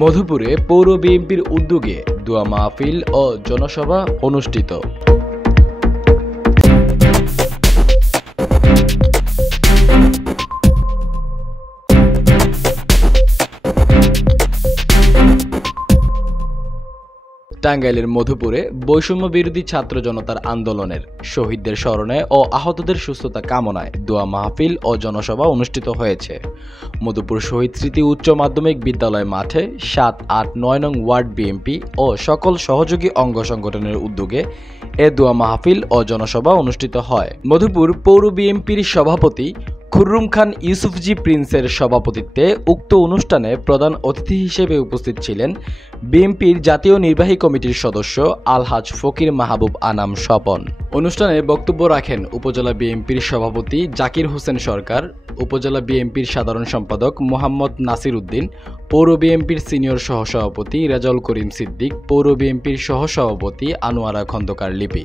মধুপুরে পৌর বিএনপির উদ্যোগে দোয়া মাহফিল ও জনসভা অনুষ্ঠিত। টাঙ্গাইলের মধুপুরে বৈষম্য বিরোধী ছাত্র জনতার আন্দোলনের শহীদদের স্মরণে ও আহতদের সুস্থতা কামনায় দোয়া মাহফিল ও জনসভা অনুষ্ঠিত হয়েছে। মধুপুর শহীদ স্মৃতি উচ্চ মাধ্যমিক বিদ্যালয় মাঠে ৭, ৮, ৯ নং ওয়ার্ড বিএনপি ও সকল সহযোগী অঙ্গ সংগঠনের উদ্যোগে এ দোয়া মাহফিল ও জনসভা অনুষ্ঠিত হয়। মধুপুর পৌর বিএনপির সভাপতি খুররুম খান ইউসুফজি প্রিন্সের সভাপতিত্বে উক্ত অনুষ্ঠানে প্রধান অতিথি হিসেবে উপস্থিত ছিলেন বিএনপির জাতীয় নির্বাহী কমিটির সদস্য আলহাজ ফকির মাহবুব আনাম স্বপন। অনুষ্ঠানে বক্তব্য রাখেন উপজেলা বিএনপির সভাপতি জাকির হোসেন সরকার, উপজেলা বিএনপির সাধারণ সম্পাদক মোহাম্মদ নাসির উদ্দিন, পৌর বিএনপির সিনিয়র সহসভাপতি রেজাউল করিম সিদ্দিক, পৌর বিএনপির সহসভাপতি আনোয়ারা খন্দকার লিপি।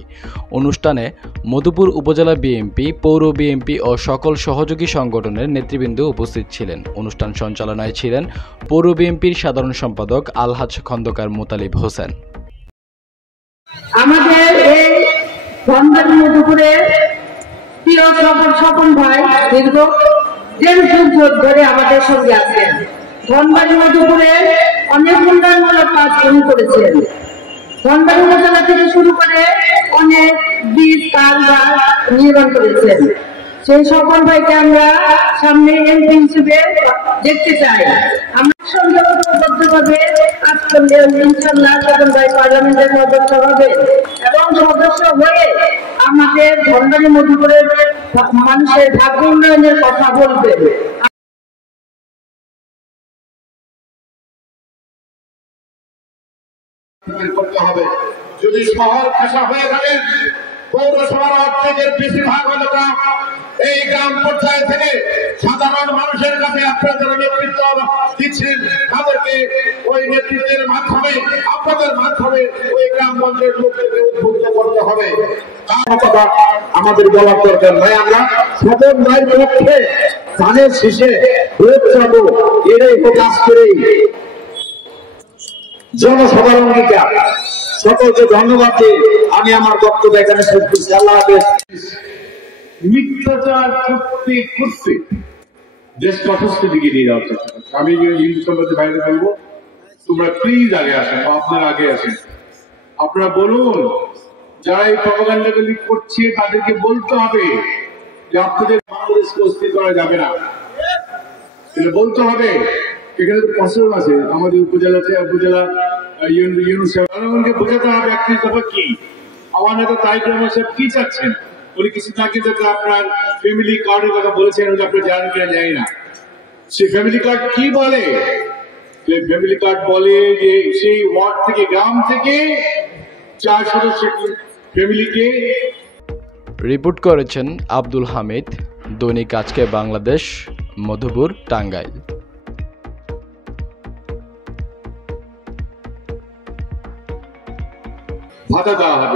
অনুষ্ঠানে মধুপুর উপজেলা বিএনপি, পৌর বিএনপি ও সকল সহযোগী সংগঠনের নেতৃবৃন্দ উপস্থিত ছিলেন। অনুষ্ঠান সঞ্চালনায় ছিলেন পৌর বিএনপির সাধারণ সম্পাদক আলহাজ খন্দকার মোতালিব হোসেন। আমাদের এই ধনবাড়ি মধুপুরের প্রিয় স্বপন ভাই দীর্ঘ ১.৫ যুগ ধরে আমাদের সঙ্গে আছেন। ধনবাড়ি মধুপুরে অনেক উন্নয়নমূলক কাজ শুরু করেছেন। ধনবাড়ি উপজেলা থেকে শুরু করে অনেক ব্রিজ কালভার্ট নির্মাণ করেছেন। সেই স্বপন ভাইকে আমরা সামনে এমপি হিসেবে দেখতে চাই। আমার সঙ্গে ঐক্যবদ্ধভাবে কাজ করলে ইনশাআল্লাহ স্বপন ভাই পার্লামেন্টের সদস্য হবে এবং সদস্য হয়ে আমাদের ধনবাড়ি মধুপুরের মানুষের ভাগ্য উন্নয়নের কথা বলবে। করতে হবে। যদি শহর ভাষা হয়ে গেলেন পৌরসভার অর্ধেকের বেশিরভাগ এলাকা এই গ্রাম পর্যায়ে থেকে সাধারণ মানুষের কাছে আপনাদের নেতৃত্ব দিচ্ছেন, তাদেরকে ওই নেতৃত্বের মাধ্যমে আপনাদের মাধ্যমে ওই গ্রামগঞ্জের লোকদেরকে উদ্বুদ্ধ করতে হবে। আমাদের বলার দরকার নাই। আমরা সদর ভাইয়ের পক্ষে ধানের শীষে ভোট চাবো, এটাই প্রকাশ করেই জনসভার অঙ্গীকার। সকলকে ধন্যবাদ দিয়ে আমি আমার বক্তব্য এখানে শেষ করছি। আল্লাহ হাফেজ। মিথ্যাচার করতে করতে দেশকে অসুস্থের দিকে নিয়ে যাওয়ার চেষ্টা করছে। আমি হিন্দু সম্পর্কে বাইরে বলবো, তোমরা প্লিজ আগে আসেন বা আপনারা আগে আসেন। আপনারা বলুন, যারা এই প্রপাগান্ডাগুলি করছে তাদেরকে বলতে হবে যে আপনাদের বাংলাদেশকে অস্থির করা যাবে না, এটা বলতে হবে। এখানে তো পসিবল আছে, আমাদের উপজেলাতে উপজেলা জনগণকে বোঝাতে হবে ৩১ দফা কি। আমার নেতা তারেক রহমান সাহেব কি চাচ্ছেন, উনি কিছু তাকে আপনার ফ্যামিলি কার্ডের কথা বলেছেন, আপনি জানেন কিনা জানি না। সেই ফ্যামিলি কার্ড কি বলে? ফ্যামিলি কার্ড বলে যে সেই ওয়ার্ড থেকে, গ্রাম থেকে ৪ সদস্য ফ্যামিলিকে। রিপোর্ট করেছেন আব্দুল হামিদ, দৈনিক আজকে বাংলাদেশ, মধুপুর, টাঙ্গাইল। ভাতা দেওয়া হবে।